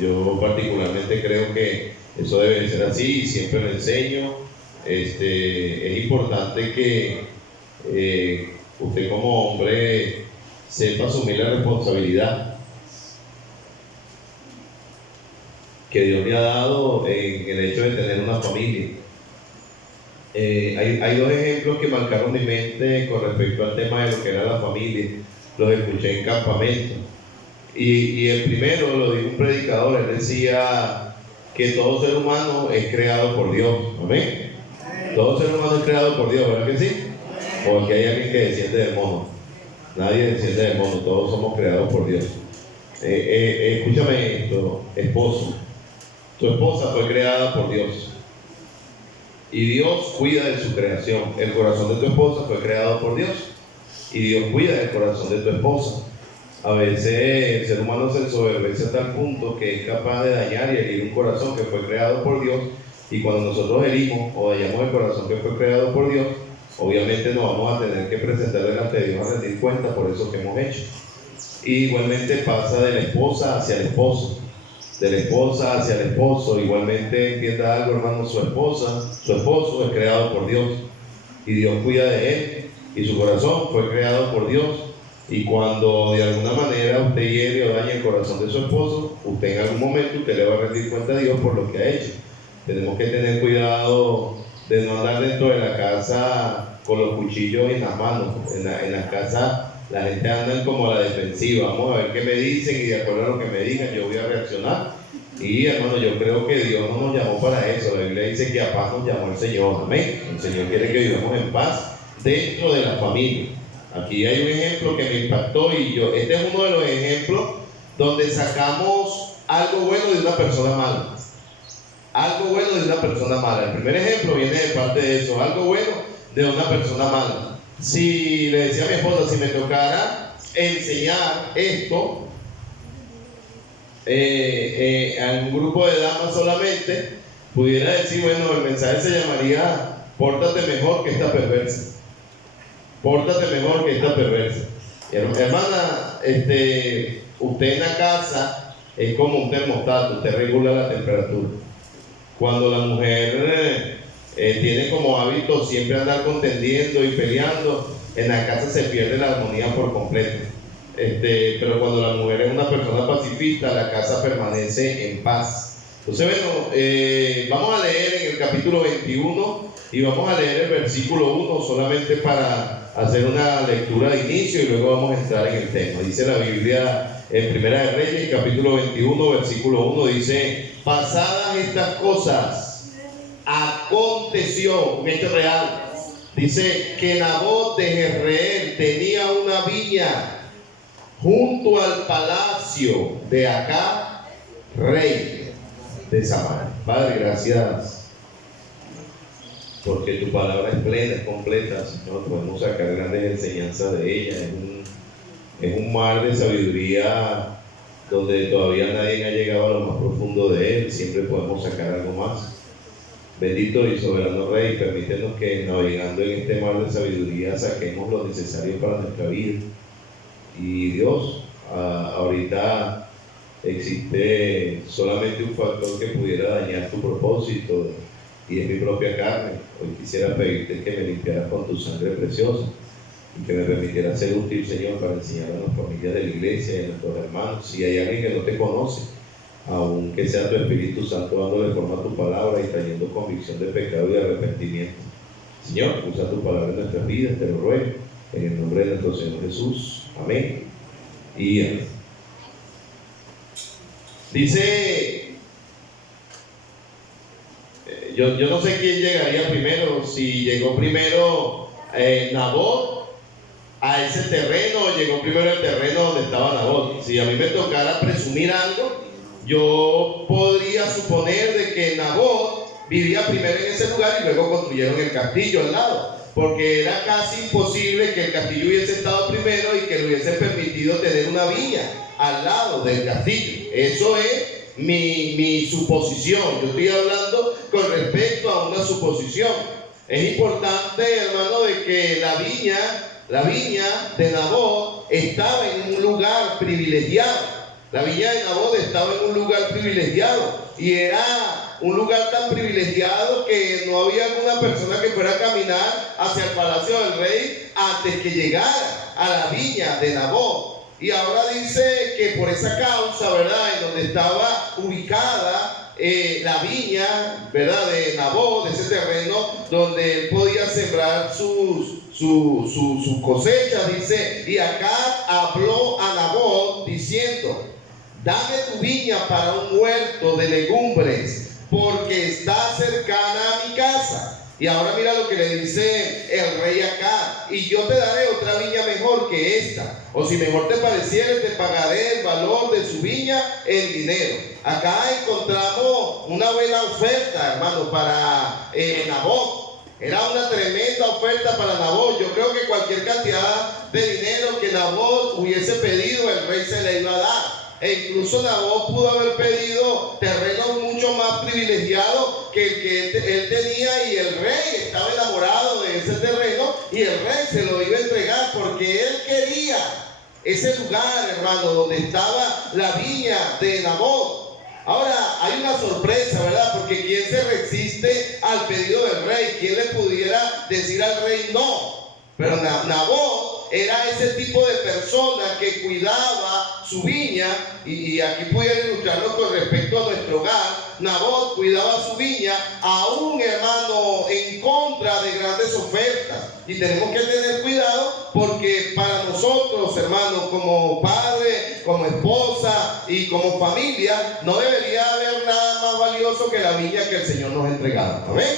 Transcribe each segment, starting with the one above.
Yo particularmente creo que eso debe ser así y siempre lo enseño. Es importante que usted como hombre sepa asumir la responsabilidad que Dios le ha dado en el hecho de tener una familia. Hay dos ejemplos que marcaron mi mente con respecto al tema de lo que era la familia. Los escuché en campamento. Y el primero lo dijo un predicador. Él decía que todo ser humano es creado por Dios. Amén. Todo ser humano es creado por Dios, ¿verdad que sí? O aquí hay alguien que desciende del mono. Nadie desciende del mono, todos somos creados por Dios. Escúchame esto, esposo. Tu esposa fue creada por Dios. Y Dios cuida de su creación. El corazón de tu esposa fue creado por Dios. Y Dios cuida del corazón de tu esposa. A veces el ser humano se ensoberbece a tal punto que es capaz de dañar y herir un corazón que fue creado por Dios. Y cuando nosotros herimos o dañamos el corazón que fue creado por Dios, obviamente nos vamos a tener que presentar delante de Dios a rendir cuenta por eso que hemos hecho. Y igualmente pasa de la esposa hacia el esposo, de la esposa hacia el esposo. Igualmente, entienda algo, hermano, su esposo es creado por Dios y Dios cuida de él y su corazón fue creado por Dios. Y cuando de alguna manera usted hiere o daña el corazón de su esposo, usted en algún momento usted le va a rendir cuenta a Dios por lo que ha hecho. Tenemos que tener cuidado de no andar dentro de la casa con los cuchillos en las manos. En la casa la gente anda como a la defensiva. Vamos a ver qué me dicen y de acuerdo a lo que me digan yo voy a reaccionar. Y hermano, yo creo que Dios no nos llamó para eso. La Biblia dice que a paz nos llamó el Señor. Amén. El Señor quiere que vivamos en paz dentro de la familia. Aquí hay un ejemplo que me impactó y este es uno de los ejemplos donde sacamos algo bueno de una persona mala. Algo bueno de una persona mala. El primer ejemplo viene de parte de eso. Algo bueno de una persona mala. Si le decía a mi esposa, si me tocara enseñar esto a un grupo de damas solamente, pudiera decir, bueno, el mensaje se llamaría pórtate mejor que esta perversa. Pórtate mejor que esta perversa. Hermana, usted en la casa es como un termostato, usted regula la temperatura. Cuando la mujer tiene como hábito siempre andar contendiendo y peleando, en la casa se pierde la armonía por completo. Pero cuando la mujer es una persona pacifista, la casa permanece en paz. Entonces, bueno, vamos a leer en el capítulo 21 y vamos a leer el versículo 1 solamente para hacer una lectura de inicio y luego vamos a entrar en el tema. Dice la Biblia en Primera de Reyes, capítulo 21, versículo 1, dice: pasadas estas cosas, aconteció, un hecho real, dice que Nabot de Jezreel tenía una viña junto al palacio de Acab, rey de Samaria. Padre, gracias porque tu palabra es plena, es completa, Señor. Podemos sacar grandes enseñanzas de ella. Es un mar de sabiduría donde todavía nadie ha llegado a lo más profundo de él. Siempre podemos sacar algo más. Bendito y soberano Rey, permítenos que navegando en este mar de sabiduría saquemos lo necesario para nuestra vida. Y Dios, ahorita existe solamente un factor que pudiera dañar tu propósito, y es mi propia carne. Hoy quisiera pedirte que me limpiaras con tu sangre preciosa y que me permitieras ser útil, Señor, para enseñar a las familias de la iglesia y a nuestros hermanos. Si hay alguien que no te conoce, aunque sea tu Espíritu Santo dándole forma a tu palabra y trayendo convicción de pecado y arrepentimiento, Señor, usa tu palabra en nuestras vidas, te lo ruego, en el nombre de nuestro Señor Jesús. Amén y amén. Dice, yo no sé quién llegaría primero, si llegó primero Nabot a ese terreno o llegó primero el terreno donde estaba Nabot. Si a mí me tocara presumir algo, yo podría suponer de que Nabot vivía primero en ese lugar y luego construyeron el castillo al lado, porque era casi imposible que el castillo hubiese estado primero y que le hubiese permitido tener una viña al lado del castillo. Eso es mi suposición. Yo estoy hablando con respecto a una suposición. Es importante, hermano, de que la viña de Nabot estaba en un lugar privilegiado. La viña de Nabot estaba en un lugar privilegiado, y era un lugar tan privilegiado que no había alguna persona que fuera a caminar hacia el palacio del rey antes que llegara a la viña de Nabot. Y ahora dice que por esa causa, ¿verdad?, en donde estaba ubicada la viña, ¿verdad?, de Nabot, de ese terreno donde él podía sembrar sus cosechas, dice, y acá habló a Nabot diciendo: dame tu viña para un huerto de legumbres, porque está cercana a mi casa. Y ahora mira lo que le dice el rey acá: y yo te daré otra viña mejor que esta, o si mejor te pareciere, te pagaré el valor de su viña en dinero. Acá encontramos una buena oferta, hermano, para Nabot. Era una tremenda oferta para Nabot. Yo creo que cualquier cantidad de dinero que Nabot hubiese pedido, el rey se le iba a dar. E incluso Nabot pudo haber pedido terrenos mucho más privilegiados que el que él tenía, y el rey estaba enamorado de ese terreno y el rey se lo iba a entregar porque él quería ese lugar, hermano, donde estaba la viña de Nabot. Ahora hay una sorpresa, ¿verdad? Porque ¿quién se resiste al pedido del rey? ¿Quién le pudiera decir al rey no? Pero Nabot era ese tipo de persona que cuidaba su viña, y aquí pudiera ilustrarlo con respecto a nuestro hogar. Nabot cuidaba su viña, aún, hermano, en contra de grandes ofertas. Y tenemos que tener cuidado, porque para nosotros, hermano, como padre, como esposa y como familia, no debería haber nada más valioso que la viña que el Señor nos ha entregado. ¿Amén?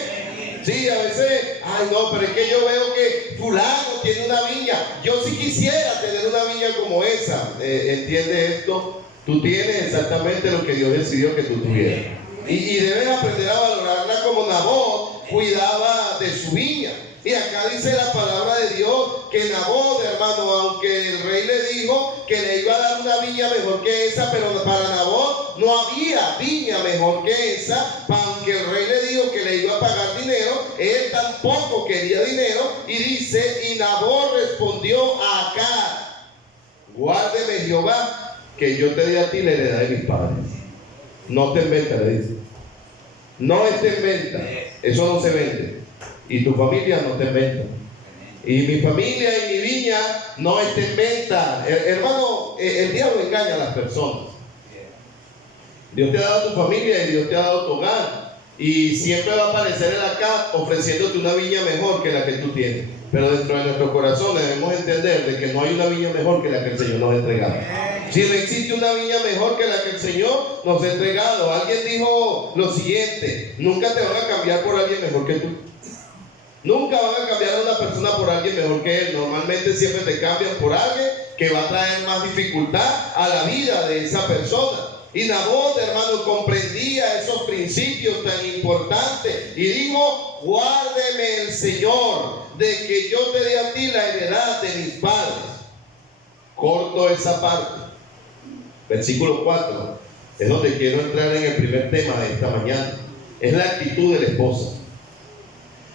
Sí, a veces, ay no, pero es que yo veo que fulano tiene una viña. Yo sí quisiera tener una viña como esa. ¿Entiendes esto? Tú tienes exactamente lo que Dios decidió que tú tuvieras. Y debes aprender a valorarla como Nabot cuidaba de su viña. Y acá dice la palabra de Dios que Nabot, hermano, aunque el rey le dijo que le iba a dar una viña mejor que esa, pero para Nabot no había viña mejor que esa. Aunque el rey le dijo que le iba a pagar dinero, él tampoco quería dinero. Y dice: y Nabot respondió a Acab: guárdeme Jehová, que yo te di a ti la heredad de mis padres. No te inventes, le dice. No te inventa. Eso no se vende. Y tu familia no te inventa. Y mi familia y mi viña no está en venta. Hermano, el diablo engaña a las personas. Dios te ha dado tu familia y Dios te ha dado tu hogar. Y siempre va a aparecer el Acab ofreciéndote una viña mejor que la que tú tienes. Pero dentro de nuestro corazón debemos entender de que no hay una viña mejor que la que el Señor nos ha entregado. Si no existe una viña mejor que la que el Señor nos ha entregado. Alguien dijo lo siguiente: nunca te van a cambiar por alguien mejor que tú. Nunca van a cambiar a una persona por alguien mejor que él. Normalmente siempre te cambian por alguien que va a traer más dificultad a la vida de esa persona. Y Nabot, hermano, comprendía esos principios tan importantes y dijo: guárdeme el Señor de que yo te dé a ti la heredad de mis padres. Corto esa parte. Versículo 4 es donde quiero entrar en el primer tema de esta mañana. Es la actitud de la esposa.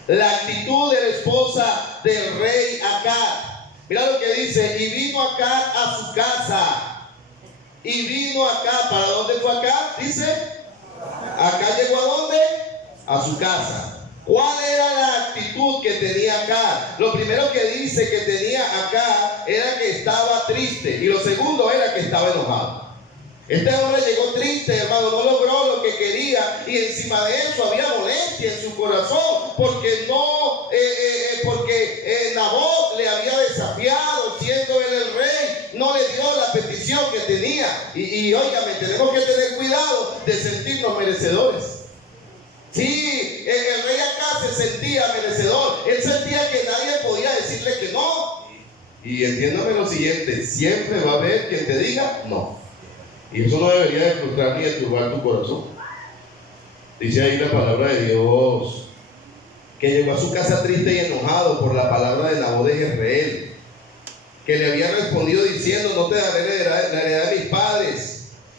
La actitud de la esposa del rey Acab. Mira lo que dice: y vino Acab a su casa. Y vino Acab. ¿Para dónde fue Acab? Dice: acá llegó ¿a dónde? A su casa. ¿Cuál era la actitud que tenía Acab? Lo primero que dice que tenía Acab era que estaba triste. Y lo segundo era que estaba enojado. Este hombre llegó triste, hermano, no logró lo que quería, y encima de eso había molestia en su corazón, porque Nabot le había desafiado, siendo él el rey, no le dio la petición que tenía. Y óigame, tenemos que tener cuidado de sentirnos merecedores. Sí, el rey acá se sentía merecedor, él sentía que nadie podía decirle que no. Y entiéndame lo siguiente: siempre va a haber quien te diga no. Y eso no debería de frustrar ni de turbar tu corazón. Dice ahí la palabra de Dios que llegó a su casa triste y enojado por la palabra de Nabot de Jezreel, que le había respondido diciendo: no te daré la heredad de mis padres.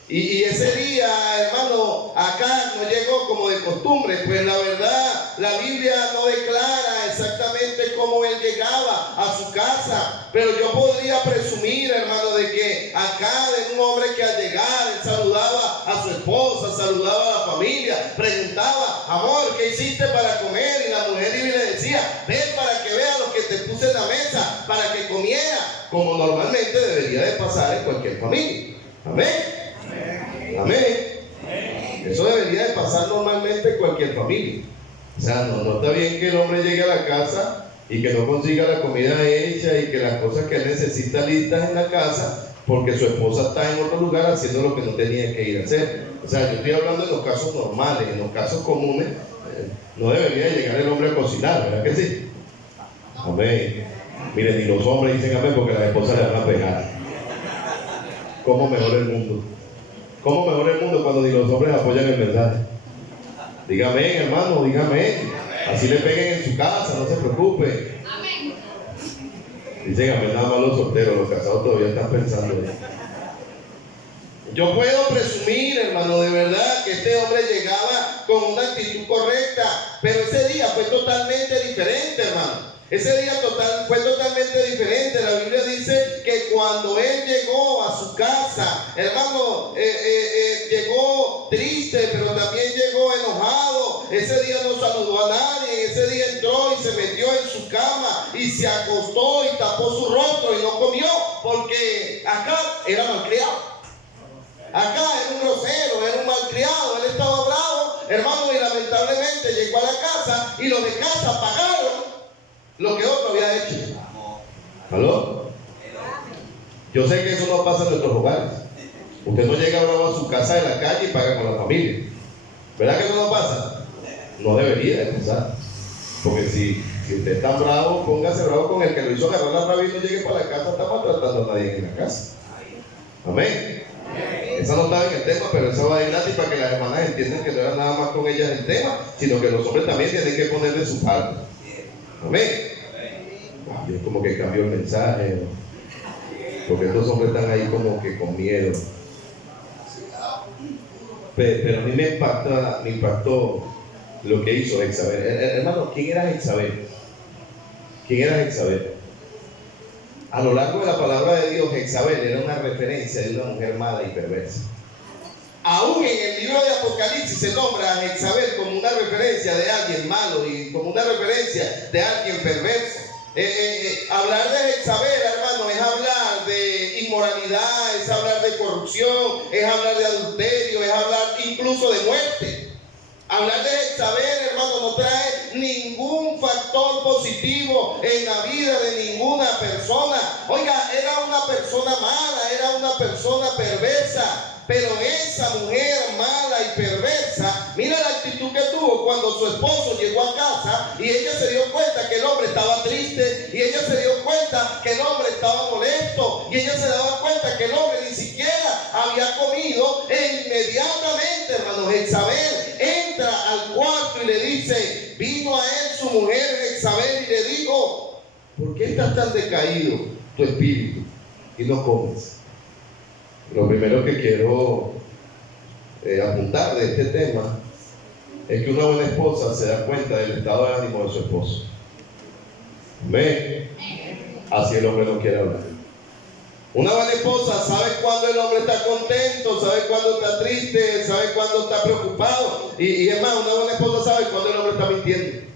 Y ese día, hermano, acá no llegó como de costumbre, pues la verdad la Biblia no declara exactamente cómo él llegaba a su casa, pero yo podría presumir, hermano, de que acá de un hombre que al llegar él saludaba a su esposa, saludaba a la familia, preguntaba, amor, ¿qué hiciste para comer? Y la mujer le decía, ven para que vea lo que te puse en la mesa, para que comiera, como normalmente debería de pasar en cualquier familia. Amén. Amén. Eso debería de pasar normalmente en cualquier familia. O sea, no está bien que el hombre llegue a la casa y que no consiga la comida hecha y que las cosas que él necesita listas en la casa porque su esposa está en otro lugar haciendo lo que no tenía que ir a hacer. O sea, yo estoy hablando de los casos normales. En los casos comunes no debería llegar el hombre a cocinar, ¿verdad que sí? Amén. Miren, ni los hombres dicen amén porque las esposas le van a pegar. ¿Cómo mejora el mundo? ¿Cómo mejora el mundo cuando ni los hombres apoyan el mensaje? Dígame, hermano, dígame. Así le peguen en su casa, no se preocupe. Dicen amén nada más los solteros, los casados todavía están pensando en eso. Yo puedo presumir, hermano, de verdad que este hombre llegaba con una actitud correcta, pero ese día fue totalmente diferente, hermano. Ese día fue totalmente diferente. La Biblia dice que cuando él llegó a su casa, hermano, llegó triste, pero también llegó enojado. Ese día no saludó a nadie. Ese día entró y se metió en su cama y se acostó y tapó su rostro y no comió, porque acá era malcriado. Acá era un grosero, era un malcriado. Él estaba bravo, hermano, y lamentablemente llegó a la casa y los de casa pagaron lo que otro había hecho. ¿Aló? Yo sé que eso no pasa en nuestros hogares. Usted no llega bravo a su casa de la calle y paga con la familia. ¿Verdad que eso no pasa? No debería de pasar. Porque si usted está bravo, póngase bravo con el que lo hizo agarrar la rabia y no llegue para la casa, está maltratando a nadie en la casa. Amén. Esa no estaba en el tema, pero esa va de gratis para que las hermanas entiendan que no era nada más con ellas el tema, sino que los hombres también tienen que poner de su parte. Amén. Yo como que cambió el mensaje, ¿no? Porque estos hombres están ahí como que con miedo. Pero a mí me impactó lo que hizo Jezabel. Hermano, ¿quién era Jezabel? ¿Quién era Jezabel? A lo largo de la palabra de Dios, Jezabel era una referencia de una mujer mala y perversa. Aún en el libro de Apocalipsis se nombra a Jezabel como una referencia de alguien malo y como una referencia de alguien perverso. Hablar de Jezabel, hermano, es hablar de inmoralidad, es hablar de corrupción, es hablar de adulterio, es hablar incluso de muerte. Hablar de Jezabel, hermano, no trae ningún factor positivo en la vida de ninguna persona. Oiga, era una persona mala, era una persona perversa. Pero esa mujer mala y perversa, mira la actitud que tuvo cuando su esposo llegó a casa y ella se dio cuenta que el hombre estaba triste, y ella se dio cuenta que el hombre estaba molesto, y ella se daba cuenta que el hombre ni siquiera había comido, e inmediatamente, hermano, Jezabel entra al cuarto y le dice, vino a él su mujer Jezabel y le dijo, ¿por qué estás tan decaído tu espíritu y no comes? Lo primero que quiero apuntar de este tema es que una buena esposa se da cuenta del estado de ánimo de su esposo. Amén. Así el hombre no quiere hablar. Una buena esposa sabe cuándo el hombre está contento, sabe cuándo está triste, sabe cuándo está preocupado. Y es más, una buena esposa sabe cuándo el hombre está mintiendo.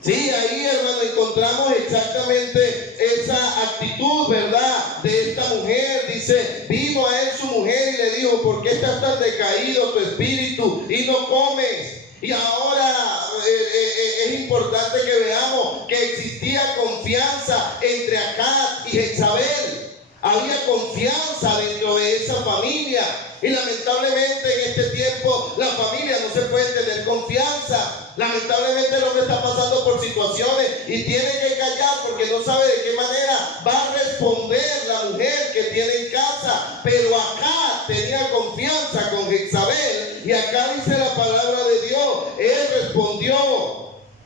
Sí, ahí, hermano, encontramos exactamente esa actitud, ¿verdad? De esta mujer. Dice, vino a él su mujer y le dijo, ¿por qué estás tan decaído tu espíritu y no comes? Y ahora es importante que veamos que existía confianza entre Acab y Jezabel. Había confianza dentro de esa familia. Y lamentablemente en este tiempo la familia no se puede tener confianza. Lamentablemente el hombre está pasando por situaciones y tiene que callar porque no sabe de qué manera va a responder la mujer que tiene en casa. Pero acá tenía confianza con Jezabel, y acá dice la palabra de Dios, él respondió,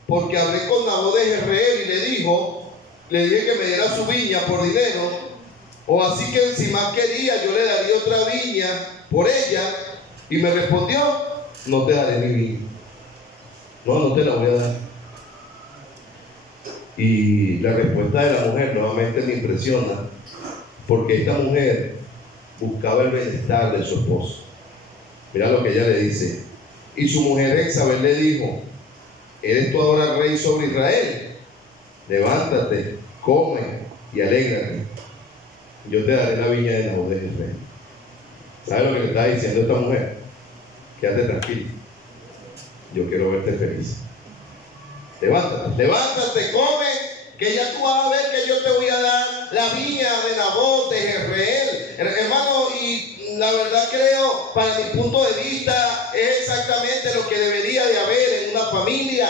porque hablé con Nabot de Jezreel y le dije que me diera su viña por dinero, o así que si más quería yo le daría otra viña por ella. Y me respondió, no te daré mi viña. No, no te la voy a dar. Y la respuesta de la mujer nuevamente me impresiona, porque esta mujer buscaba el bienestar de su esposo. Mira lo que ella le dice. Y su mujer Jezabel le dijo: ¿eres tú ahora rey sobre Israel? Levántate, come y alégrate. Yo te daré la viña de Nabot de Israel. ¿Sabes lo que le está diciendo esta mujer? Quédate tranquilo. Yo quiero verte feliz. Levántate, come, que ya tú vas a ver que yo te voy a dar la viña de Nabot de Jezreel. Hermano, y la verdad creo, para mi punto de vista, es exactamente lo que debería de haber en una familia.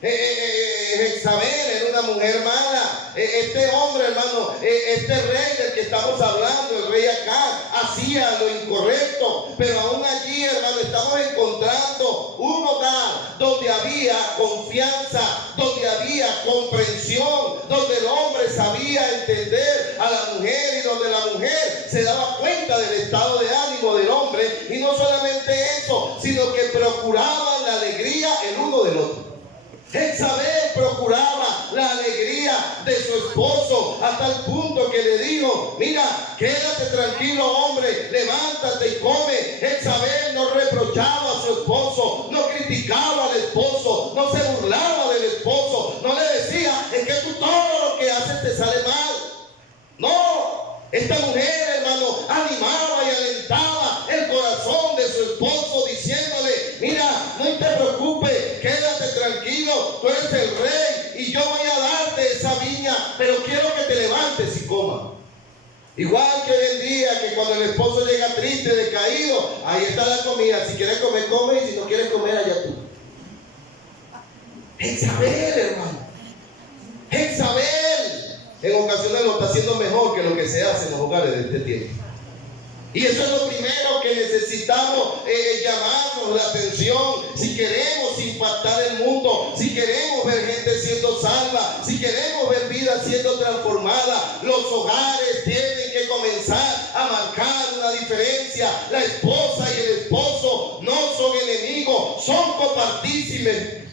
Jezabel era una mujer mala. Este hombre, hermano, este rey del que estamos hablando, el rey Acab, hacía lo incorrecto, pero aún allí, hermano, estamos encontrando un hogar donde había confianza, donde había comprensión, donde el hombre sabía entender a la mujer y donde la mujer se daba cuenta del estado de ánimo del hombre, y no solamente eso, sino que procuraban la alegría el uno del otro. Jezabel procuraba la alegría de su esposo hasta el punto que le dijo: mira, quédate tranquilo, hombre, levántate y come. Jezabel no reprochaba a su esposo, no criticaba al esposo, no se burlaba del esposo, no le decía: es que tú todo lo que haces te sale mal. No, esta mujer, hermano, animaba y alentaba el corazón de su esposo diciéndole: mira, no te preocupes, quédate tranquilo, tú eres el rey y yo voy a darte esa viña, pero quiero que te levantes y comas. Igual que hoy en día, que cuando el esposo llega triste, decaído, ahí está la comida. Si quieres comer, come, y si no quieres comer, allá tú. Jezabel, hermano. Jezabel en ocasiones lo está haciendo mejor que lo que se hace en los hogares de este tiempo. Y eso es lo primero que necesitamos, llamarnos la atención. Si queremos impactar el mundo, si queremos ver gente siendo salva, si queremos ver vidas siendo transformadas, los hogares tienen que comenzar a marcar una diferencia. La esposa y el esposo no son enemigos, son copartícipes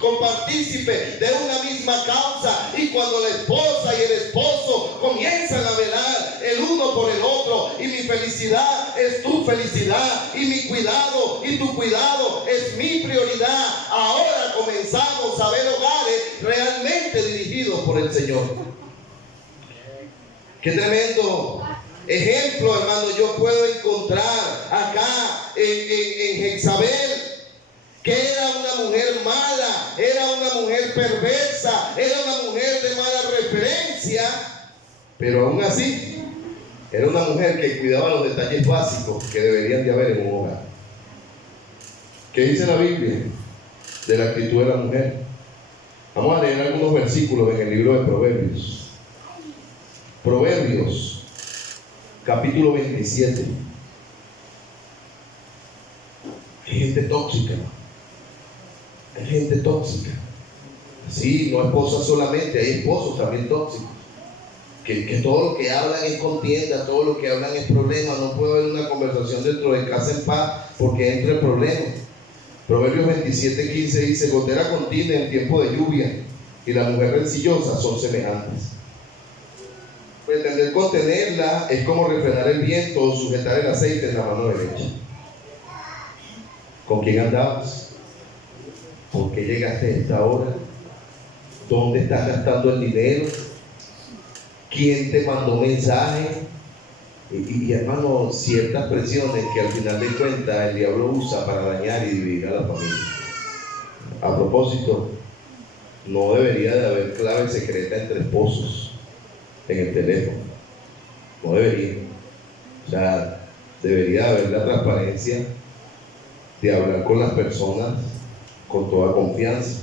de una misma causa. Y cuando la esposa y el esposo comienzan a velar el uno por el otro, y mi felicidad es tu felicidad, y mi cuidado y tu cuidado es mi prioridad, ahora comenzamos a ver hogares realmente dirigidos por el Señor. Qué tremendo ejemplo, hermano, yo puedo encontrar acá en Jezabel, que era una mujer mala, era una mujer perversa, era una mujer de mala referencia, pero aún así era una mujer que cuidaba los detalles básicos que deberían de haber en un hogar. ¿Qué dice la Biblia de la actitud de la mujer? Vamos a leer algunos versículos en el libro de Proverbios. Proverbios, capítulo 27. Hay gente tóxica. Hay gente tóxica. Sí, no esposas solamente, hay esposos también tóxicos. Que todo lo que hablan es contienda, todo lo que hablan es problema. No puede haber una conversación dentro de casa en paz porque entra el problema. Proverbios 27:15 dice: gotera continua en tiempo de lluvia y la mujer rencillosa son semejantes. Pretender contenerla es como refrenar el viento o sujetar el aceite en la mano derecha. ¿Con quién andabas? ¿Por qué llegaste a esta hora? ¿Dónde estás gastando el dinero? ¿Quién te mandó mensaje? Y hermano, ciertas presiones que al final de cuentas el diablo usa para dañar y dividir a la familia. A propósito, no debería de haber clave secreta entre esposos en el teléfono. No debería. O sea, debería haber la transparencia de hablar con las personas con toda confianza.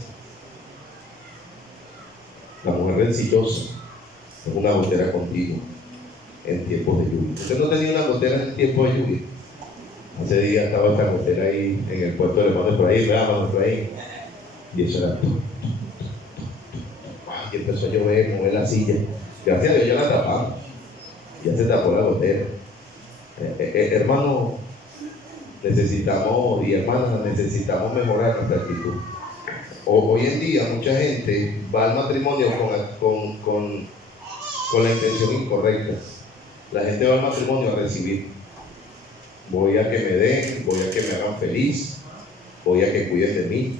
La mujer rencillosa es una gotera continua en tiempos de lluvia. ¿Usted no tenía una gotera en tiempo de lluvia? Hace días estaba esta gotera ahí en el puerto de hermano Efraín, ¿verdad, hermano Efraín? Y eso era y empezó a llover, mover la silla. Gracias a Dios ya la tapamos. Ya se tapó la gotera. Hermano, necesitamos, y hermanas, necesitamos mejorar nuestra actitud. Hoy en día mucha gente va al matrimonio con la intención incorrecta. La gente va al matrimonio a recibir. Voy a que me den, voy a que me hagan feliz, voy a que cuiden de mí.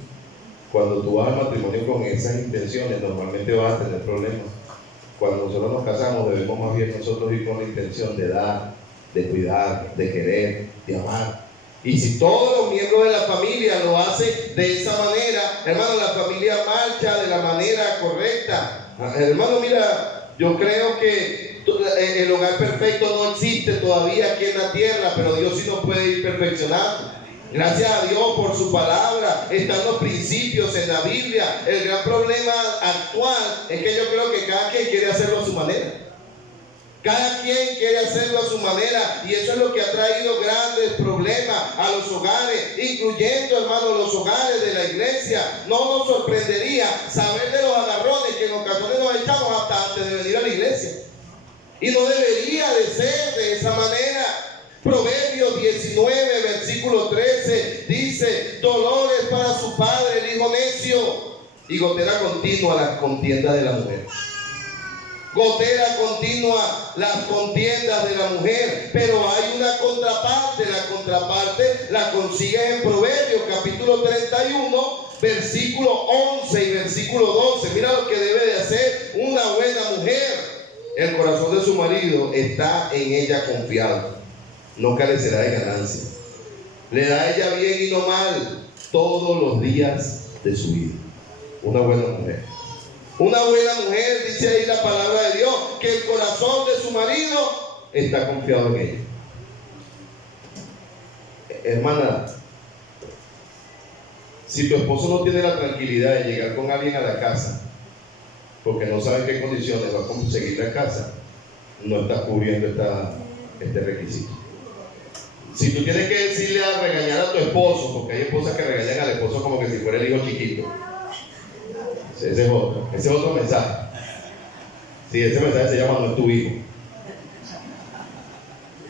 Cuando tú vas al matrimonio con esas intenciones, normalmente vas a tener problemas. Cuando nosotros nos casamos, debemos más bien nosotros ir con la intención de dar, de cuidar, de querer, de amar. Y si todos los miembros de la familia lo hacen de esa manera, hermano, la familia marcha de la manera correcta. Hermano, mira, yo creo que el hogar perfecto no existe todavía aquí en la tierra, pero Dios sí nos puede ir perfeccionando. Gracias a Dios por su palabra, están los principios en la Biblia. El gran problema actual es que yo creo que cada quien quiere hacerlo a su manera. Cada quien quiere hacerlo a su manera, y eso es lo que ha traído grandes problemas a los hogares, incluyendo, hermanos, los hogares de la iglesia. No nos sorprendería saber de los agarrones que en ocasiones nos echamos hasta antes de venir a la iglesia. Y no debería de ser de esa manera. Proverbios 19, versículo 13 dice: dolores para su padre el hijo necio, y gotera continua las contiendas de la mujer. Gotera continua las contiendas de la mujer. Pero hay una contraparte. La contraparte la consigues en Proverbios capítulo 31, versículo 11 y versículo 12. Mira lo que debe de hacer una buena mujer. El corazón de su marido está en ella confiado, no carecerá de ganancia. Le da a ella bien y no mal todos los días de su vida. Una buena mujer. Una buena mujer, dice ahí la palabra de Dios, que el corazón de su marido está confiado en ella. Hermana, si tu esposo no tiene la tranquilidad de llegar con alguien a la casa, porque no sabe en qué condiciones va a conseguir la casa, no estás cubriendo este requisito. Si tú tienes que decirle a regañar a tu esposo, porque hay esposas que regañan al esposo como que si fuera el hijo chiquito, ese es otro mensaje. Sí, ese mensaje se llama: no es tu hijo.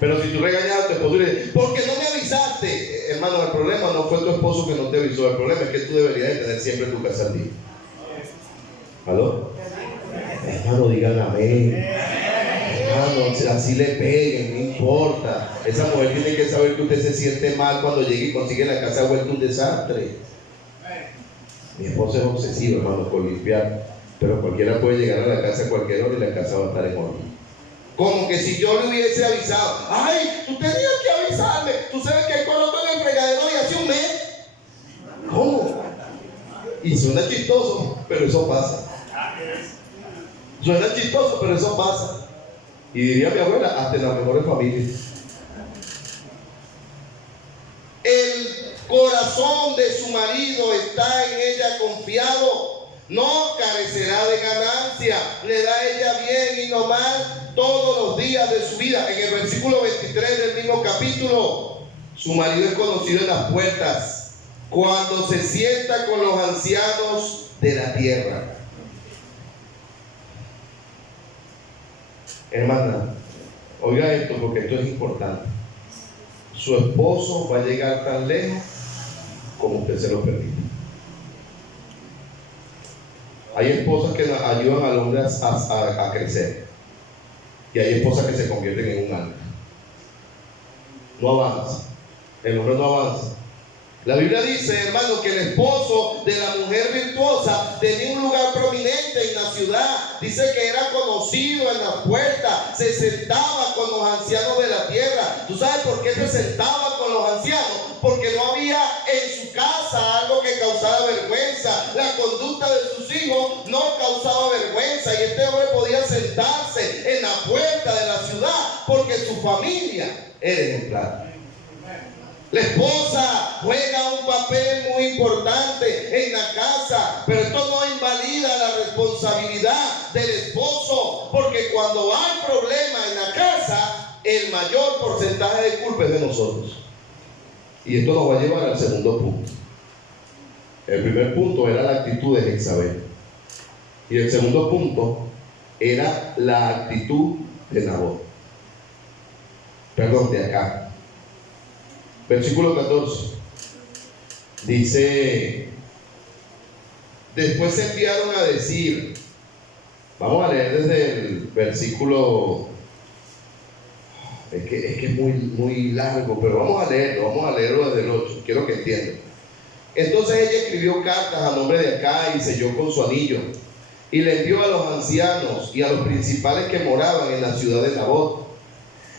Pero si tú regañas a tu esposo y le dices: ¿por qué no me avisaste? Hermano, el problema no fue tu esposo que no te avisó, el problema es que tú deberías de tener siempre tu casa al día. ¿Aló? Hermano, digan amén. Hermano, así le peguen, no importa. Esa mujer tiene que saber que usted se siente mal cuando llegue y consigue la casa vuelta un desastre. Mi esposo es obsesivo, hermano, por limpiar, pero cualquiera puede llegar a la casa a cualquier hora y la casa va a estar en orden. Como que si yo le hubiese avisado: ay, tú tenías que avisarme, tú sabes que hay coloto en el fregadero y hace un mes. ¿Cómo? Y suena chistoso, pero eso pasa. Suena chistoso, pero eso pasa. Y diría mi abuela, hasta en las mejores familias. El corazón de su marido está en ella confiado, no carecerá de ganancia, le da a ella bien y no mal todos los días de su vida. En el versículo 23 del mismo capítulo, su marido es conocido en las puertas, cuando se sienta con los ancianos de la tierra. Hermana, oiga esto, porque esto es importante. Su esposo va a llegar tan lejos como usted se lo permite. Hay esposas que ayudan al hombre a crecer, y hay esposas que se convierten en un ancla. No avanza. El hombre no avanza. La Biblia dice, hermano, que el esposo de la mujer virtuosa tenía un lugar prominente en la ciudad. Dice que era conocido en las puertas, se sentaba con los ancianos de la tierra. ¿Tú sabes por qué se sentaba con los ancianos? Porque no había en su casa algo que causara vergüenza. La conducta de sus hijos no causaba vergüenza, y este hombre podía sentarse en la puerta de la ciudad porque su familia era ejemplar. La esposa juega un papel muy importante en la casa, pero esto no invalida la responsabilidad del esposo, porque cuando hay problema en la casa, el mayor porcentaje de culpa es de nosotros. Y esto nos va a llevar al segundo punto. El primer punto era la actitud de Jezabel, y el segundo punto era la actitud de Nabot. Perdón, de acá. Versículo 14 dice: Después se enviaron a decir, vamos a leer desde el versículo, es que es muy largo, pero vamos a leerlo desde el 8, quiero que entiendan. Entonces ella escribió cartas a nombre de Acá y selló con su anillo, y le envió a los ancianos y a los principales que moraban en la ciudad de Nabot.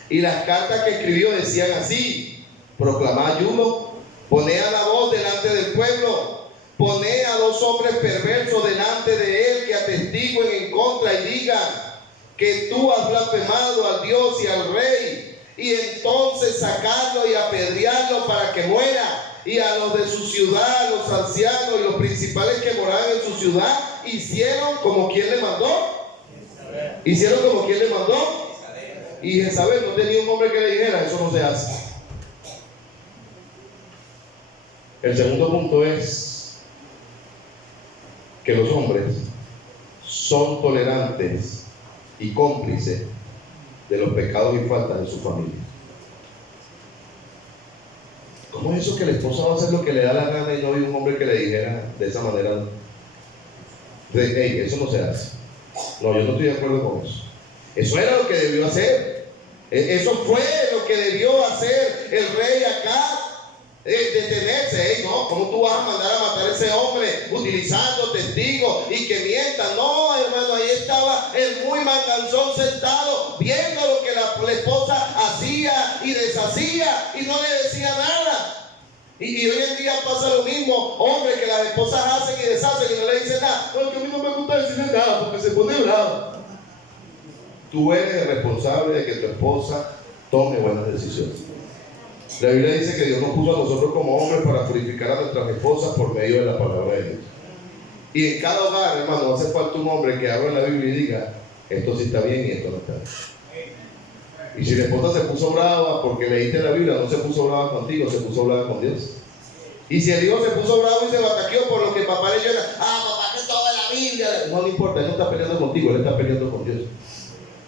Y las cartas que escribió decían así: proclamad ayuno, poned a Nabot delante del pueblo, poned a 2 hombres perversos delante de él que atestiguen en contra y digan que tú has blasfemado al Dios y al rey, y entonces sacarlo y apedrearlo para que muera. Y a los de su ciudad, los ancianos y los principales que moraban en su ciudad, hicieron como quien le mandó. Hicieron como quien le mandó. Y Jezabel no tenía un hombre que le dijera: eso no se hace. El segundo punto es que los hombres son tolerantes y cómplices de los pecados y faltas de su familia. ¿Cómo es eso que la esposa va a hacer lo que le da la gana y no hay un hombre que le dijera de esa manera? Hey, eso no se hace. No, yo no estoy de acuerdo con eso. Eso era lo que debió hacer. Eso fue lo que debió hacer el rey Acá. Detenerse. Hey, no, ¿cómo tú vas a mandar a matar a ese hombre utilizando testigos y que mientan? No, hermano, ahí estaba el muy manganzón sentado viendo lo que la esposa hacía y deshacía y no le decía nada. Y hoy en día pasa lo mismo, hombre, que las esposas hacen y deshacen y no le dicen nada. No, que a mí no me gusta decirle nada porque se pone bravo. Tú eres el responsable de que tu esposa tome buenas decisiones. La Biblia dice que Dios nos puso a nosotros como hombres para purificar a nuestras esposas por medio de la palabra de Dios. Y en cada hogar, hermano, hace falta un hombre que abra la Biblia y diga: esto sí está bien y esto no está bien. Y si la esposa se puso brava porque leíste la Biblia, no se puso brava contigo, se puso brava con Dios. Y si el hijo se puso bravo y se bataqueó por lo que papá le dijo: papá, que toda la Biblia. No importa, él no está peleando contigo, él está peleando con Dios.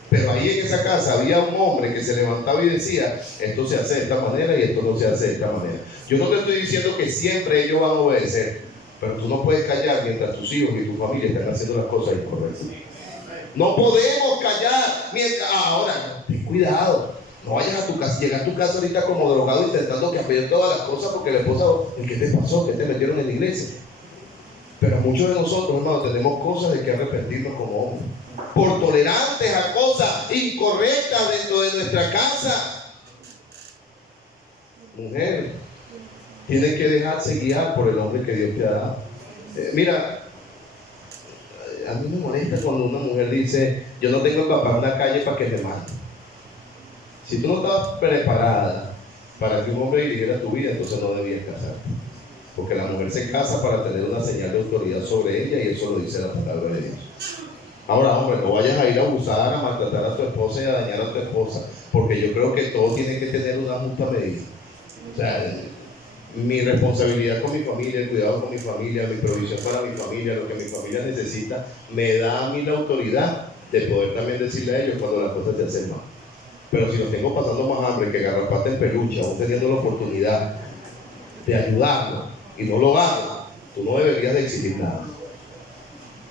Pero ahí en esa casa había un hombre que se levantaba y decía: esto se hace de esta manera y esto no se hace de esta manera. Yo no te estoy diciendo que siempre ellos van a obedecer, pero tú no puedes callar mientras tus hijos y tu familia están haciendo las cosas incorrectas. No podemos callar mientras... Ahora, ten cuidado. No vayas a tu casa, llegas a tu casa ahorita como drogado intentando cambiar todas las cosas porque la esposa... ¿qué te pasó? ¿Qué te metieron en la iglesia? Pero muchos de nosotros, hermanos, tenemos cosas de que arrepentirnos como hombres, por tolerantes a cosas incorrectas dentro de nuestra casa. Mujer, tienes que dejarse guiar por el hombre que Dios te ha dado. Mira, a mí me molesta cuando una mujer dice: yo no tengo papá en la calle para que me mate. Si tú no estabas preparada para que un hombre dirigiera tu vida, entonces no debías casarte. Porque la mujer se casa para tener una señal de autoridad sobre ella, y eso lo dice la palabra de Dios. Ahora, hombre, no vayas a ir a abusar, a maltratar a tu esposa y a dañar a tu esposa, porque yo creo que todo tiene que tener una justa medida. O sea, mi responsabilidad con mi familia, el cuidado con mi familia, mi provisión para mi familia, lo que mi familia necesita, me da a mí la autoridad de poder también decirle a ellos cuando las cosas se hacen mal. Pero si los tengo pasando más hambre que garrapata en peluche, aún teniendo la oportunidad de ayudarlo y no lo hago, tú no deberías de exigir nada.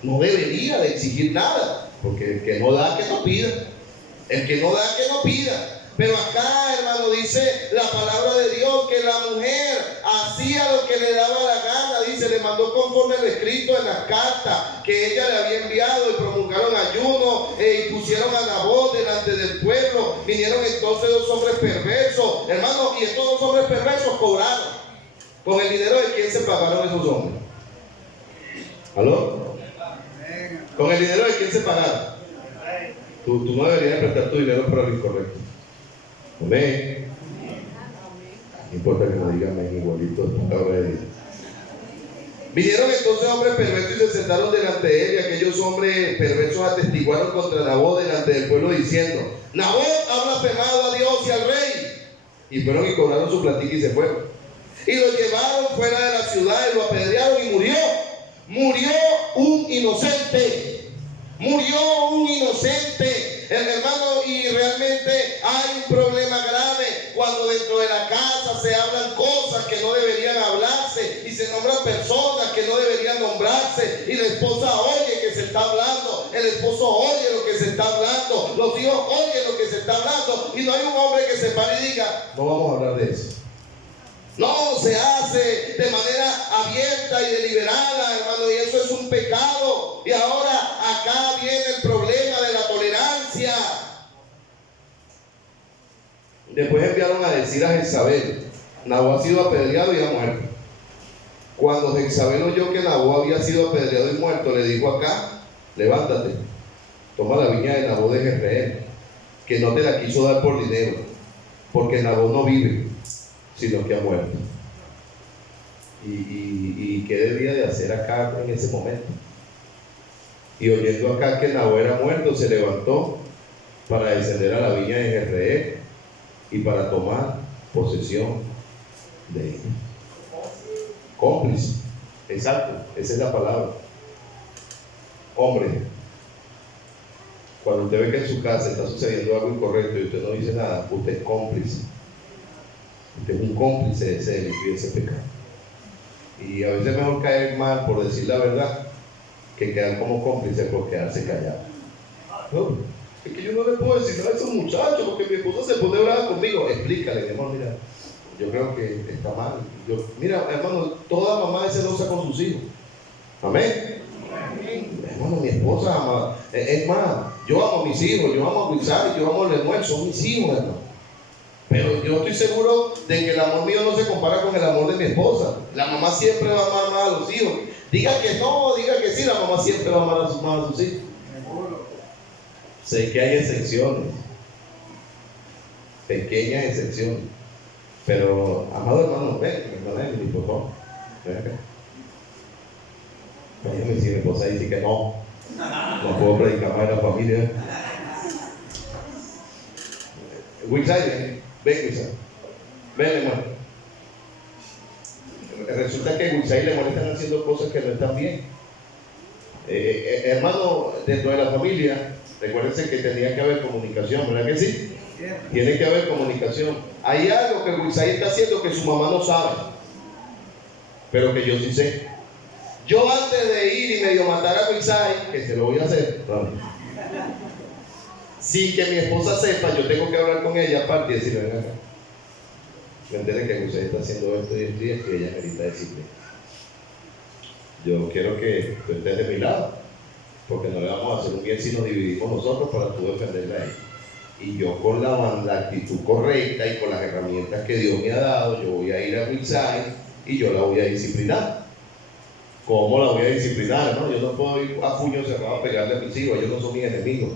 No debería de exigir nada, porque el que no da, que no pida. El que no da, que no pida. Pero acá, hermano, dice la palabra de Dios que la mujer hacía lo que le daba la gana. Dice, le mandó conforme el escrito en las cartas que ella le había enviado, y promulgaron ayuno y pusieron a Nabot delante del pueblo. Vinieron entonces 2 hombres perversos, hermano, y estos 2 hombres perversos cobraron. ¿Con el dinero de quién se pagaron esos hombres? ¿Aló? ¿Con el dinero de quién se pagaron? Tú no deberías prestar tu dinero para lo incorrecto. Amén. No importa que no digan amén, igualito es la palabra de Dios. Vinieron entonces hombres perversos y se sentaron delante de él, y aquellos hombres perversos atestiguaron contra Nabot delante del pueblo diciendo: Nabot ha blasfemado a Dios y al rey. Y fueron y cobraron su platica y se fueron. Y lo llevaron fuera de la ciudad y lo apedrearon, y murió. Murió un inocente. Murió un inocente. Hermano, y realmente hay un problema grave cuando dentro de la casa se hablan cosas que no deberían hablarse y se nombran personas que no deberían nombrarse hace y la esposa oye que se está hablando, el esposo oye lo que se está hablando, los hijos oyen lo que se está hablando, y no hay un hombre que se pare y diga, no vamos a hablar de eso. No, se hace de manera abierta y deliberada, hermano, y eso es un pecado. Y ahora acá viene el problema de la tolerancia. Después enviaron a decir a Jezabel, Nabó ha sido apedreado y ha muerto. Cuando Jezabel oyó que Nabó había sido apedreado y muerto, le dijo acá, levántate, toma la viña de Nabó de Jezreel, que no te la quiso dar por dinero, porque Nabó no vive, sino que ha muerto. ¿Y qué debía de hacer acá en ese momento? Y oyendo acá que Nabó era muerto, se levantó para descender a la viña de Jezreel y para tomar posesión de ella. Cómplice, exacto, esa es la palabra. Hombre, cuando usted ve que en su casa está sucediendo algo incorrecto y usted no dice nada, usted es cómplice. Usted es un cómplice de ese delito y de ese pecado. Y a veces es mejor caer mal por decir la verdad que quedar como cómplice por quedarse callado. No, es que yo no le puedo decir nada a esos muchachos porque mi esposa se pone brava conmigo. Explícale, mi amor, mira, yo creo que está mal. Mira, hermano, toda mamá es celosa con sus hijos. Amén. Hermano, mi esposa ama. Es más, yo amo a mis hijos, yo amo a Wilson, yo amo a Lemuel, son mis hijos, hermano. Pero yo estoy seguro de que el amor mío no se compara con el amor de mi esposa. La mamá siempre va a amar más a los hijos. Diga que no, diga que sí, la mamá siempre va a amar más a sus hijos. Sé que hay excepciones, pequeñas excepciones. Pero, amado hermano, ven, hermana Emily, por favor. Ven acá. Déjame si mi esposa dice que no puedo predicar más en la familia. Wilson, ven, Wilson. Ven, hermano. Resulta que Wilson y Lemuel están haciendo cosas que no están bien. Hermano, dentro de la familia, recuérdense que tenía que haber comunicación, ¿verdad que sí? Tiene que haber comunicación. Hay algo que Wilson está haciendo que su mamá no sabe, pero que yo sí sé. Yo antes de ir y medio matar a Wilson, que se lo voy a hacer, sin que mi esposa sepa, yo tengo que hablar con ella aparte y decirle, venga acá, me enteré que Wilson está haciendo esto y esto y esto, y ella necesita decirle, yo quiero que tú estés de mi lado, porque no le vamos a hacer un bien si nos dividimos nosotros para tú defenderla a ella. Y yo con la actitud correcta y con las herramientas que Dios me ha dado, yo voy a ir a Wilson y yo la voy a disciplinar. ¿Cómo la voy a disciplinar? ¿No? Yo no puedo ir a puño cerrado a pegarle a mis hijos, ellos no son mis enemigos.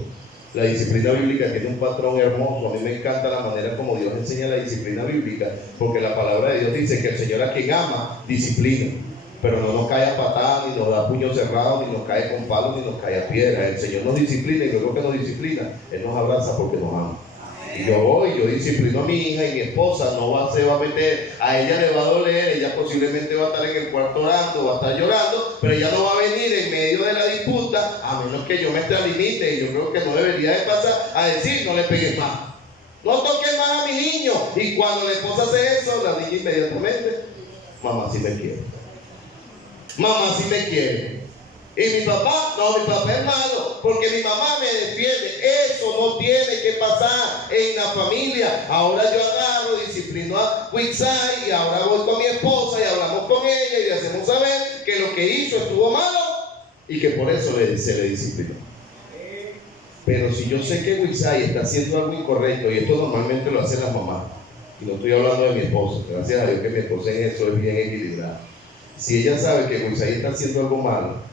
La disciplina bíblica tiene un patrón hermoso. A mí me encanta la manera como Dios enseña la disciplina bíblica, porque la palabra de Dios dice que el Señor a quien ama, disciplina, pero no nos cae a patadas, ni nos da puño cerrado, ni nos cae con palos, ni nos cae a piedra. El Señor nos disciplina y luego que nos disciplina, Él nos abraza porque nos ama. Y yo voy, yo disciplino a mi hija y mi esposa se va a meter, a ella le va a doler, ella posiblemente va a estar en el cuarto orando, va a estar llorando, pero ella no va a venir en medio de la disputa, a menos que yo me extralimite, y yo creo que no debería de pasar, a decir, no le pegues más, no toques más a mi niño. Y cuando la esposa hace eso, la niña inmediatamente, mamá sí me quiere, mamá sí me quiere. Y mi papá, no, mi papá es malo, porque mi mamá me defiende. Eso no tiene que pasar en la familia. Ahora yo agarro, disciplino a Wixai, y ahora voy con mi esposa y hablamos con ella y le hacemos saber que lo que hizo estuvo malo y que por eso se le disciplinó. Pero si yo sé que Wixai está haciendo algo incorrecto, y esto normalmente lo hacen las mamás, y no estoy hablando de mi esposa, gracias a Dios que mi esposa en eso es bien equilibrada. Si ella sabe que Wixai está haciendo algo malo,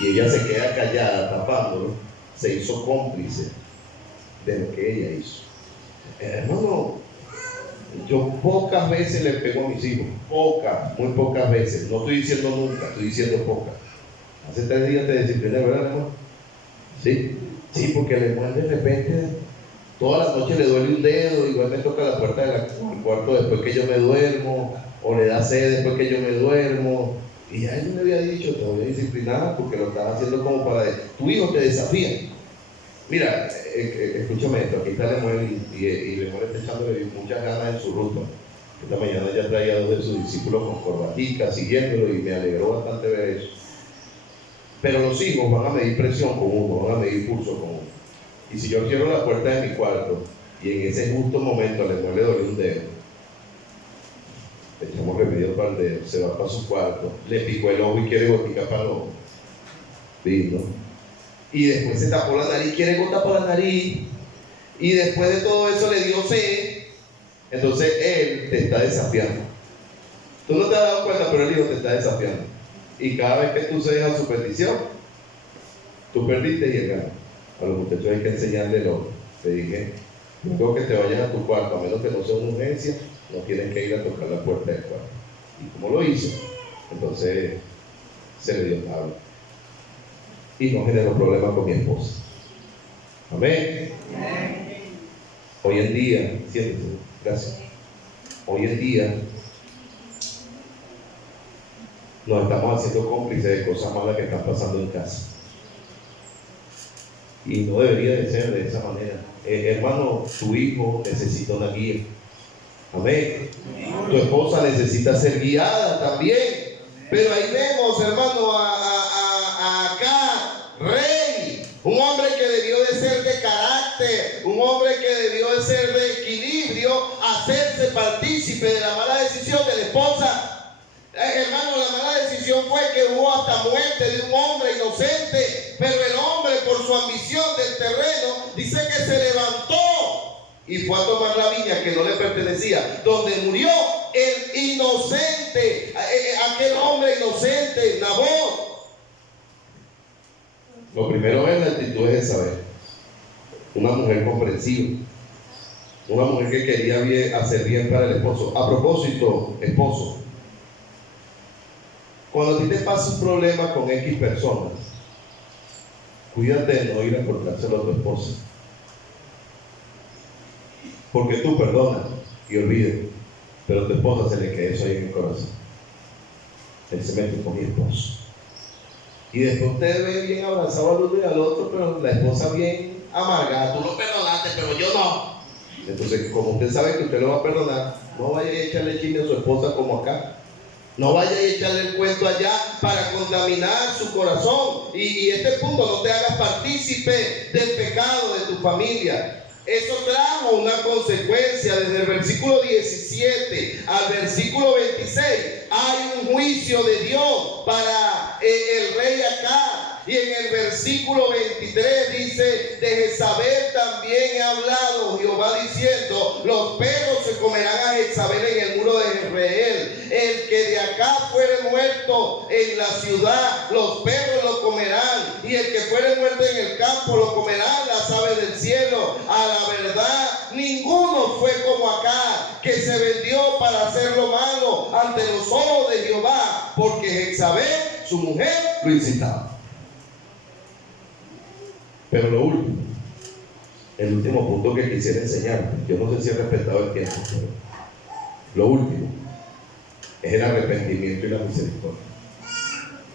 y ella se queda callada, tapándolo, se hizo cómplice de lo que ella hizo. Hermano, yo pocas veces le pego a mis hijos, muy pocas veces. No estoy diciendo nunca, estoy diciendo pocas. Hace 3 días te discipliné, ¿verdad, hermano? Sí, porque Lemuel de repente, toda la noche le duele un dedo, igual me toca la puerta del cuarto después que yo me duermo, o le da sed después que yo me duermo. Y ya él me había dicho, te voy a disciplinar porque lo estás haciendo como para... Tu hijo te desafía. Mira, escúchame esto, aquí está Lemuel y Lemuel está echándole muchas ganas en su ruta. Esta mañana ya traía 2 de sus discípulos con corbatica, siguiéndolo, y me alegró bastante ver eso. Pero los hijos van a medir presión con uno, van a medir pulso con uno. Y si yo cierro la puerta de mi cuarto y en ese justo momento le duele un dedo, le echamos remedio para el dedo, se va para su cuarto, le picó el ojo y quiere gotica para el ojo. ¿No? Y después se tapó la nariz, quiere gota por la nariz. Y después de todo eso le dio sed. Entonces él te está desafiando. Tú no te has dado cuenta, pero el hijo te está desafiando. Y cada vez que tú cedes a su petición, tú perdiste y él gana. A los muchachos hay que enseñarle lo otro. Te dije, luego que te vayas a tu cuarto, a menos que no sea una urgencia, no tienes que ir a tocar la puerta del cuarto. Y como lo hizo, entonces se le dio tabla. Y no generó problemas con mi esposa. Amén. Hoy en día, siéntese, gracias. Hoy en día nos estamos haciendo cómplices de cosas malas que están pasando en casa. Y no debería de ser de esa manera. Hermano, tu hijo necesita una guía. Amén. Tu esposa necesita ser guiada también. Pero ahí vemos, hermano, acá, Rey, un hombre que debió de ser de carácter, un hombre que debió de ser de equilibrio, hacerse partícipe de la mala decisión de la esposa. Hermano, la mala decisión fue que hubo hasta muerte de un hombre inocente, pero el hombre, por su ambición del terreno, dice que se levantó y fue a tomar la viña que no le pertenecía, donde murió el inocente, aquel hombre inocente, Nabot. Lo primero es la actitud de Jezabel, una mujer comprensiva, una mujer que quería hacer bien para el esposo. A propósito, esposo, cuando a ti te pasa un problema con X personas, cuídate de no ir a contárselo a tu esposa. Porque tú perdonas y olvidas, pero a tu esposa se le queda eso ahí en el corazón. Él se mete con mi esposo. Y después usted ve bien abrazado al uno y al otro, pero la esposa bien amargada. Tú lo perdonaste, pero yo no. Entonces, como usted sabe que usted lo va a perdonar, no vaya a echarle chisme a su esposa como acá. No vaya a echarle el cuento allá para contaminar su corazón. Y este punto, no te hagas partícipe del pecado de tu familia. Eso trajo una consecuencia. Desde el versículo 17 al versículo 26 hay un juicio de Dios para el rey Acab. Y en el versículo 23 dice: de Jezabel también he hablado Jehová diciendo, los perros se comerán a Jezabel en el muro de Jezreel. El que de acá fuere muerto en la ciudad, los perros lo comerán, y el que fuere muerto en el campo lo comerán las aves del cielo. A la verdad, ninguno fue como acá, que se vendió para hacer lo malo ante los ojos de Jehová, porque Jezabel, su mujer, lo incitaba. Pero lo último, el último punto que quisiera enseñar, yo no sé si he respetado el tiempo, pero lo último es el arrepentimiento y la misericordia.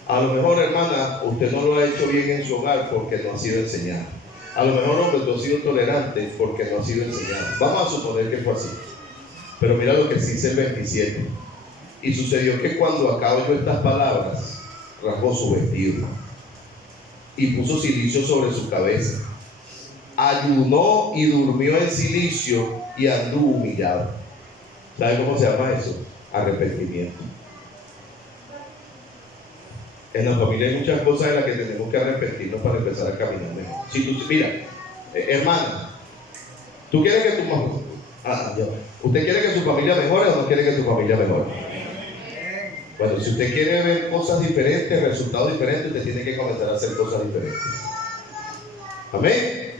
A lo mejor, hermana, usted no lo ha hecho bien en su hogar porque no ha sido enseñado. A lo mejor, hombre, tú has sido tolerante porque no ha sido enseñado. Vamos a suponer que fue así. Pero mira lo que dice el 27. Y sucedió que cuando Acab oyó estas palabras, rasgó su vestido y puso cilicio sobre su cabeza. Ayunó y durmió en cilicio y anduvo humillado. ¿Sabe cómo se llama eso? Arrepentimiento. En la familia hay muchas cosas en las que tenemos que arrepentirnos para empezar a caminar mejor. Si tú, mira, hermana, ¿tú quieres que tu mamá, usted quiere que su familia mejore o no quiere que tu familia mejore? Bueno, si usted quiere ver cosas diferentes, resultados diferentes, usted tiene que comenzar a hacer cosas diferentes. ¿Amén?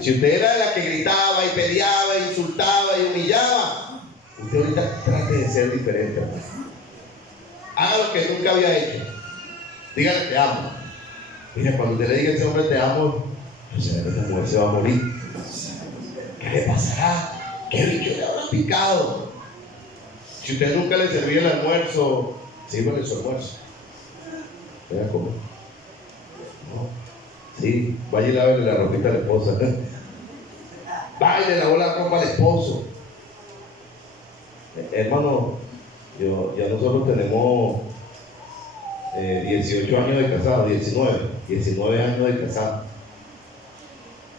Si usted era de la que gritaba y peleaba, insultaba y humillaba, usted ahorita trate de ser diferente, hermano. Haga lo que nunca había hecho. Dígale, te amo. Mira, cuando usted le diga a ese hombre te amo, esa mujer se va a morir. ¿Qué le pasará? ¿Qué bicho le habrá picado? Si usted nunca le servía el almuerzo, sírvale su almuerzo. Venga a comer. No. Sí, vaya y lávele la ropita a la esposa. Vaya y le lavó la ropa al esposo. Hermano, ya nosotros tenemos 18 años de casado, 19 años de casado.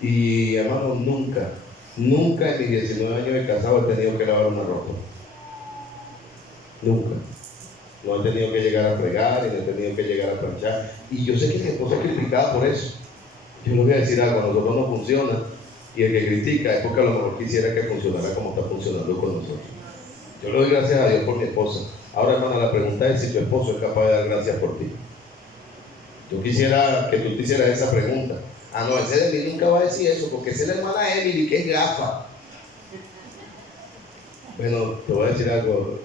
Y hermano, nunca en mis 19 años de casado he tenido que lavar una ropa. Nunca. No he tenido que llegar a fregar, y no he tenido que llegar a planchar. Y yo sé que mi esposa es criticada por eso. Yo les voy a decir algo, a nosotros no funciona. Y el que critica es porque a lo mejor quisiera que funcionara como está funcionando con nosotros. Yo le doy gracias a Dios por mi esposa. Ahora, hermano, la pregunta es si tu esposo es capaz de dar gracias por ti. Yo quisiera que tú te hicieras esa pregunta. Ah, no, ese de mí nunca va a decir eso, porque esa es la hermana Emily, que es gafa. Bueno, te voy a decir algo.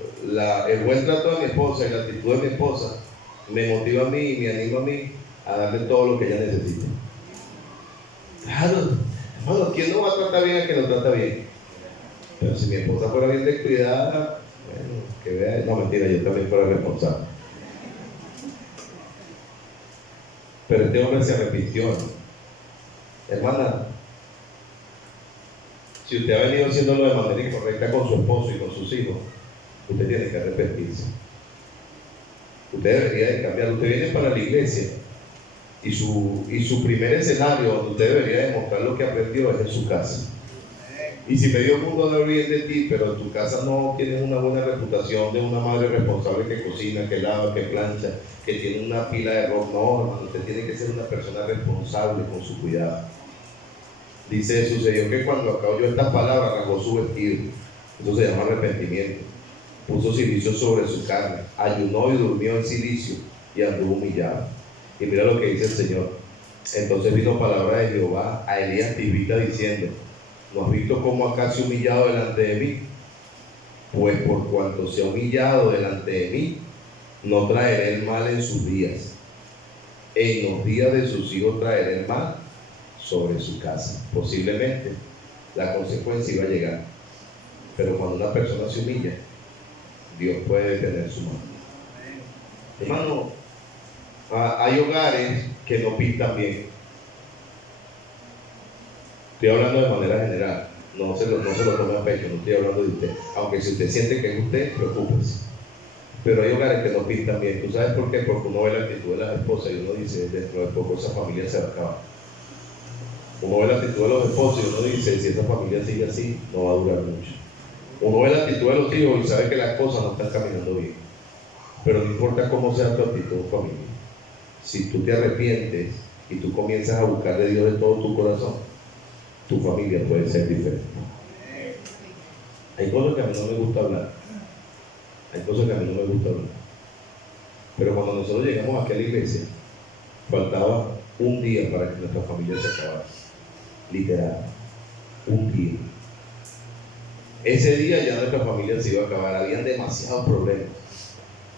El buen trato de mi esposa y la actitud de mi esposa me motiva a mí y me anima a mí a darle todo lo que ella necesita. Claro, hermano, ¿quién no va a tratar bien a quien lo trata bien? Pero si mi esposa fuera bien descuidada, bueno, que vea, no mentira, yo también fuera responsable. Pero este hombre se arrepintió, ¿no? Hermana, si usted ha venido haciéndolo de manera incorrecta con su esposo y con sus hijos, usted tiene que arrepentirse. Usted debería de cambiar. Usted viene para la iglesia y su primer escenario donde usted debería demostrar lo que aprendió es en su casa. Y si medio mundo habla bien de ti, pero en tu casa no tienes una buena reputación de una madre responsable que cocina, que lava, que plancha, que tiene una pila de ropa, no, hermano, usted tiene que ser una persona responsable con su cuidado. Dice, sucedió que cuando acabó esta palabra, rasgó su vestido. Eso se llama arrepentimiento. Puso cilicio sobre su carne, ayunó y durmió en cilicio y anduvo humillado. Y mira lo que dice el Señor. Entonces vino palabra de Jehová a Elías Tisbita diciendo: ¿no has visto cómo acá se ha humillado delante de mí? Pues por cuanto se ha humillado delante de mí, no traeré el mal en sus días. En los días de sus hijos traeré el mal sobre su casa. Posiblemente la consecuencia iba a llegar, pero cuando una persona se humilla, Dios puede detener su mano. Hermano, hay hogares que no pintan bien. Estoy hablando de manera general, no se lo tome a pecho, no estoy hablando de usted. Aunque si usted siente que es usted, preocúpese. Pero hay hogares que no pintan bien. ¿Tú sabes por qué? Porque uno ve la actitud de las esposas y uno dice, dentro de poco esa familia se va a acabar. Uno ve la actitud de los esposos y uno dice, si esa familia sigue así, no va a durar mucho. Uno ve la actitud de los hijos y sabe que las cosas no están caminando bien. Pero no importa cómo sea tu actitud, familia. Si tú te arrepientes y tú comienzas a buscar de Dios de todo tu corazón, tu familia puede ser diferente. Hay cosas que a mí no me gusta hablar. Pero cuando nosotros llegamos aquí a la iglesia, faltaba un día para que nuestra familia se acabara. Literal, un día. Ese día ya nuestra familia se iba a acabar. Habían demasiados problemas.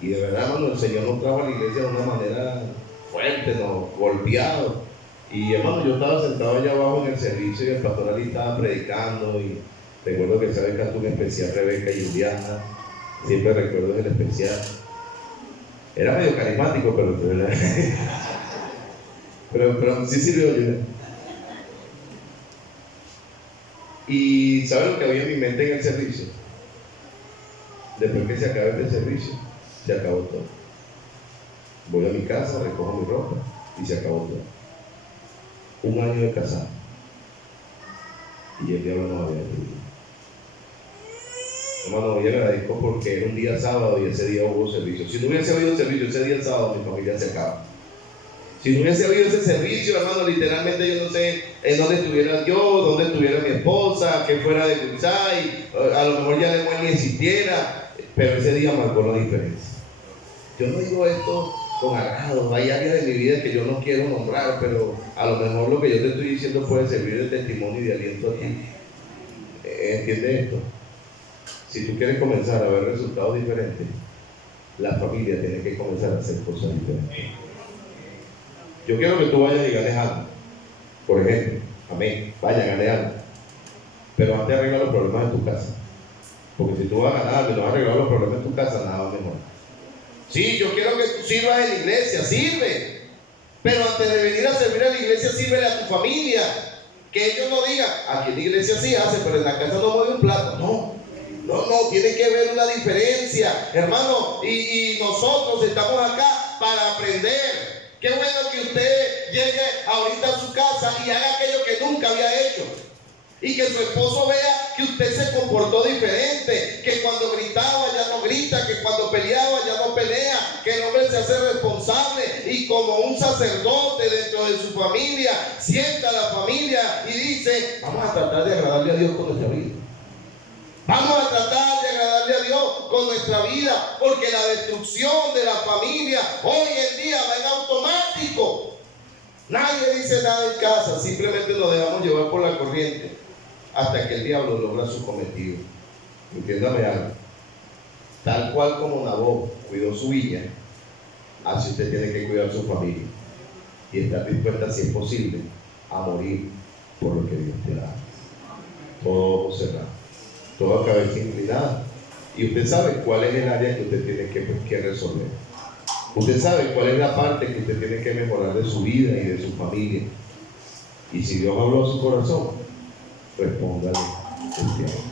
Y de verdad, hermano, el Señor nos trajo a la iglesia de una manera fuerte, golpeado. Y hermano, yo estaba sentado allá abajo en el servicio y el pastor Ali estaba predicando. Y recuerdo que sabe cantar un especial Rebeca y Juliana. Siempre recuerdo el especial. Era medio carismático, pero sí sirvió yo. Y ¿sabe lo que había en mi mente en el servicio? Después que se acabe este servicio, se acabó todo. Voy a mi casa, recojo mi ropa y se acabó todo. Un año de casado y el diablo nos había destruido. Hermano, hoy agradezco porque era un día sábado y ese día hubo servicio. Si no hubiese habido servicio ese día sábado, mi familia se acaba. Si no hubiese habido ese servicio, hermano, literalmente yo no sé en dónde estuviera yo, dónde estuviera mi esposa, que fuera de Cutzay, a lo mejor ya ni existiera, pero ese día marcó la diferencia. Yo no digo esto con agrado, hay áreas de mi vida que yo no quiero nombrar, pero a lo mejor lo que yo te estoy diciendo puede servir de testimonio y de aliento a ti. ¿Entiendes esto? Si tú quieres comenzar a ver resultados diferentes, la familia tiene que comenzar a hacer cosas diferentes. Yo quiero que tú vayas y ganes algo, por ejemplo, amén, vaya, gane algo, pero antes arregla los problemas de tu casa, porque si tú vas a ganar algo y no vas a arreglar los problemas de tu casa, nada va mejor. Sí, yo quiero que tú sirvas en la iglesia, sirve, pero antes de venir a servir a la iglesia, sírvele a tu familia, que ellos no digan, aquí en la iglesia sí hace, pero en la casa no mueve un plato. No, tiene que haber una diferencia, hermano, y nosotros estamos acá para aprender. Qué bueno que usted llegue ahorita a su casa y haga aquello que nunca había hecho. Y que su esposo vea que usted se comportó diferente, que cuando gritaba ya no grita, que cuando peleaba ya no pelea, que el hombre se hace responsable y como un sacerdote dentro de su familia, sienta a la familia y dice: vamos a tratar de agradarle a Dios con nuestra vida. Vamos a tratar de agradarle a Dios con nuestra vida, porque la destrucción de la familia hoy en día va en automático. Nadie dice nada en casa, simplemente nos dejamos llevar por la corriente hasta que el diablo logra su cometido. Entiéndame algo. Tal cual como Nabot cuidó su viña, así usted tiene que cuidar su familia y estar dispuesta, si es posible, a morir por lo que Dios te da. Todo ojo cerrado, toda cabeza inclinada, y usted sabe cuál es el área que usted tiene que resolver. Usted sabe cuál es la parte que usted tiene que mejorar de su vida y de su familia. Y si Dios habló a su corazón, respóndale este año.